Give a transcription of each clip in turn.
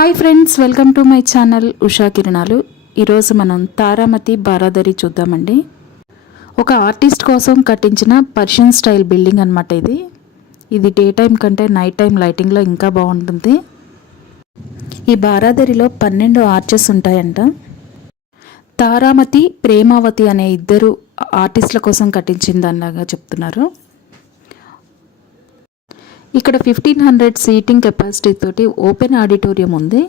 Hi friends, welcome to my channel Usha కిరణాలు. ఈరోజు మనం తారామతి బారాదరి చూద్దామండి. ఒక ఆర్టిస్ట్ కోసం కట్టించిన పర్షియన్ స్టైల్ బిల్డింగ్ అనమాట ఇది డే టైం కంటే నైట్ టైం లైటింగ్లో ఇంకా బాగుంటుంది. ఈ బారాదరిలో 12 ఆర్చెస్ ఉంటాయంట. తారామతి, ప్రేమావతి అనే ఇద్దరు ఆర్టిస్టుల కోసం కట్టించిందన్నగా చెప్తున్నారు. ఇక్కడ 1500 సీటింగ్ కెపాసిటీ తోటి ఓపెన్ ఆడిటోరియం ఉంది.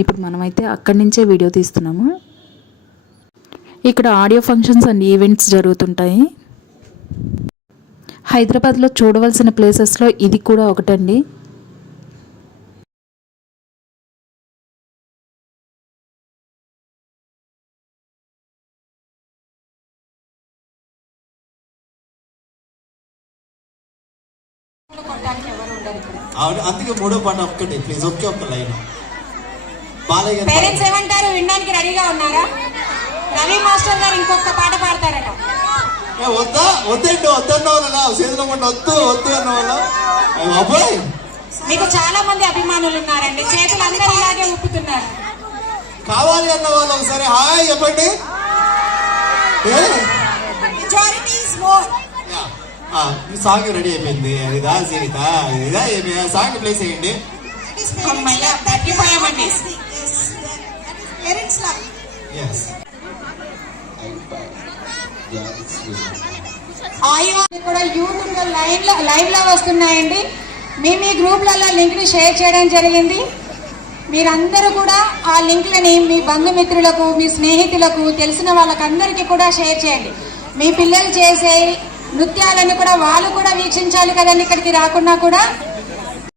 ఇప్పుడు మనమైతే అక్కడి నుంచే వీడియో తీస్తున్నాము. ఇక్కడ ఆడియో ఫంక్షన్స్ అండ్ ఈవెంట్స్ జరుగుతుంటాయి. హైదరాబాద్లో చూడవలసిన ప్లేసెస్లో ఇది కూడా ఒకటండి. అందుకే మూడో పాట ఒక్కటి ప్లీజ్, ఒక్క లైన్. పేరెంట్స్ ఏమంటారు వినడానికి రెడీగా ఉన్నారా? రవి మాస్టర్ గారు ఇంకొక పాట పాడతారట. వద్దన్న వాళ్ళ చేతిలో వద్దు అన్న వాళ్ళ అబ్బాయి. మీకు చాలా మంది అభిమానులు ఉన్నారండి, చేతులు అందరూ ఇలాగే ఊపుతున్నారు. కావాలి అన్న వాళ్ళు ఒకసారి హాయ్ చెప్పండి. ఈ సాంగ్ రెడీ అయిపోయింది. ఇదా సీనిత ఇదా సాంగ్ ప్లే చేయండి. కూడా యూట్యూబ్ లో లైవ్ లో వస్తున్నాయండి. మీ గ్రూప్లలో లింక్ ని షేర్ చేయడం జరిగింది. మీరందరూ కూడా ఆ లింక్లని మీ బంధుమిత్రులకు, మీ స్నేహితులకు, తెలిసిన వాళ్ళకందరికీ కూడా షేర్ చేయండి. మీ పిల్లలు చేసే నృత్యాలను కూడా వాళ్ళు కూడా వీక్షించాలి కదండి, ఇక్కడికి రాకుండా కూడా.